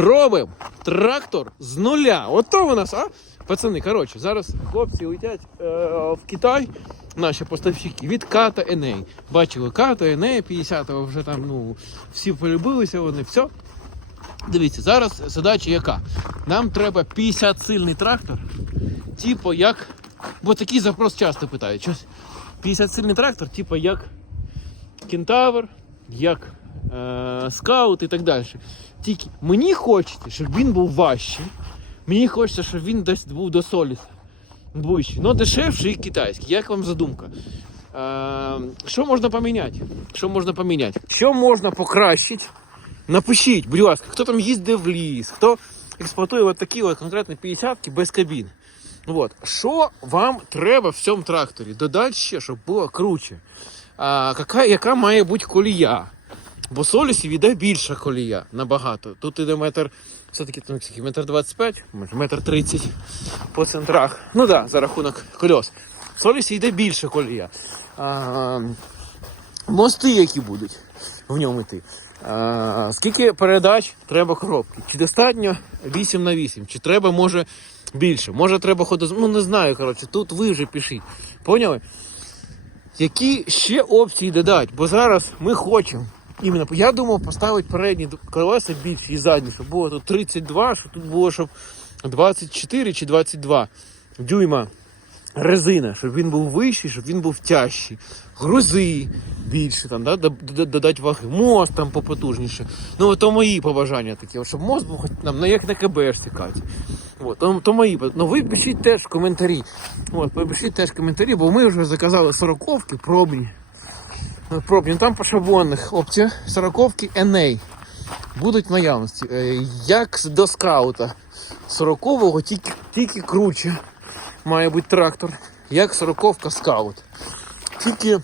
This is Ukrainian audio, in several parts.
Робимо трактор з нуля. Ото у нас, а? Пацани, коротше, зараз хлопці летять е, в Китай, наші поставщики, від Ката Еней. Бачили Ката, Еней, 50-го вже там, ну, всі полюбилися вони, все. Дивіться, зараз задача яка? Нам треба 50 сильний трактор, типу як. Бо такий запрос часто питають. 50 сильний трактор, типу як кентавр, як скаут і так далі. Тільки мені хочеться, щоб він був важчий. Мені хочеться, щоб він десь був до Соліса. Ближче. Ну, дешевший і китайський. Як вам задумка? Е, що можна поміняти? Що можна поміняти? Що можна покращити? Напишіть, будь ласка, хто там їздив в ліс, хто експлуатує от такі от конкретно 50-ки без кабін. От. Що вам треба в цьому тракторі? Додати ще, щоб було круче. А, яка, яка має бути колія? Бо солісів іде більша колія набагато. Тут іде метр, все-таки там скільки, метр 25, метр 30 по центрах. Ну так, да, за рахунок кольос. Солісі йде більша колія. А, мости, які будуть в ньому йти. А, скільки передач треба коробки? Чи достатньо 8 на 8? Чи треба, може, більше? Може, треба ходити. Ну, не знаю, коротше, тут ви вже пишіть. Поняли? Які ще опції додати? Бо зараз ми хочемо. Іменно, я думав поставити передні колеса більші і задні, щоб було тут 32, щоб тут було щоб 24 чи 22 дюйма резина, щоб він був вищий, щоб він був тяжчий. Грузи більше, там, да, додати ваги, мост там попотужніше. Ну, то мої побажання такі, щоб мост був хоч там, ну, як на КБшці Каті. От, то, то мої. Ну ви пишіть теж коментарі. От, пишіть теж коментарі, бо ми вже заказали сороковки пробні. Е, Пробні, там по шаблонних опціях сороковки NA будуть в наявності. Е, Як до скаута 40-го, тільки, тільки круче має бути трактор, як 40-ка скаут. Тільки,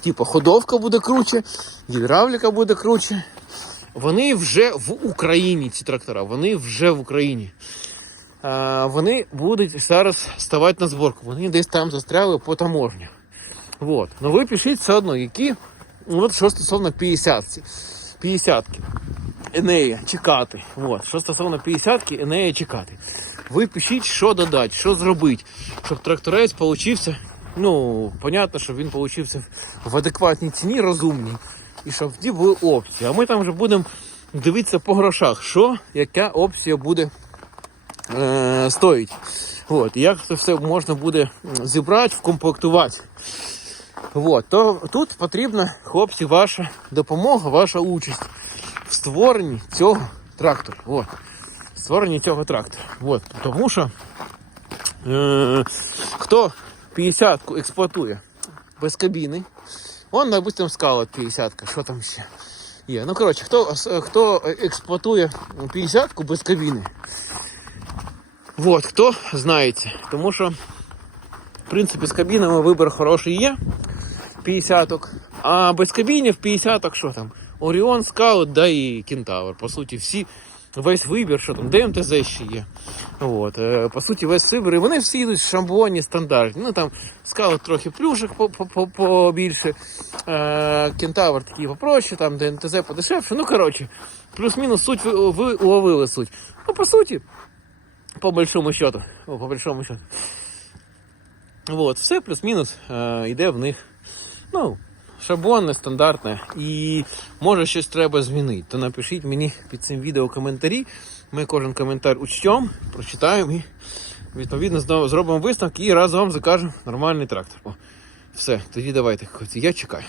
типу, ходовка буде круче, гідравліка буде круче. Вони вже в Україні, ці трактора, вони вже в Україні. А, вони будуть зараз ставати на зборку. Вони десь там застряли по таможню. Вот. Ну ви пишіть все одно, які. ну, От що стосовно 50-ки. 50-ки. Енея чекати. Вот. Що стосовно 50-ки, Енея чекати. Ви пишіть, що додати, що зробити, щоб тракторець получився. Ну, понятно, щоб він получився в адекватній ціні, розумній, і щоб тоді були опції. А ми там вже будемо дивитися по грошах, що, яка опція буде е, стоїть. От, і як це все можна буде зібрати, вкомплектувати. От, то тут потрібна, хлопці, ваша допомога, ваша участь в створенні цього трактора. От. Створенні цього трактора. От. Тому що е, хто 50-ку експлуатує без кабіни, он, допустим, скала 50-ка, що там ще є. Ну, коротше, хто, хто експлуатує 50-ку без кабіни, от, хто знається. Тому що, в принципі, з кабінами вибір хороший є. 50-ок. А без кабінів 50-ок, що там? Оріон, Скаут, да і Кентавр. По суті, всі, весь вибір, що там, ДМТЗ ще є. От, е, по суті, весь вибір. І вони всі йдуть шамбоні стандартні. Ну там Скаут трохи по- побільше, е, Кентавр такий попроще, там ДМТЗ подешевше. Ну, коротше, плюс-мінус суть ви, ви уловили суть. Ну, по суті, по большому счету. По большому счету. Вот, все плюс-мінус е, йде в них. Ну, шаблон нестандартне. І може щось треба змінити. То напишіть мені під цим відео коментарі. Ми кожен коментар учтемо, прочитаємо і відповідно знову зробимо висновки і разом закажемо нормальний трактор. О, все, тоді давайте, я чекаю.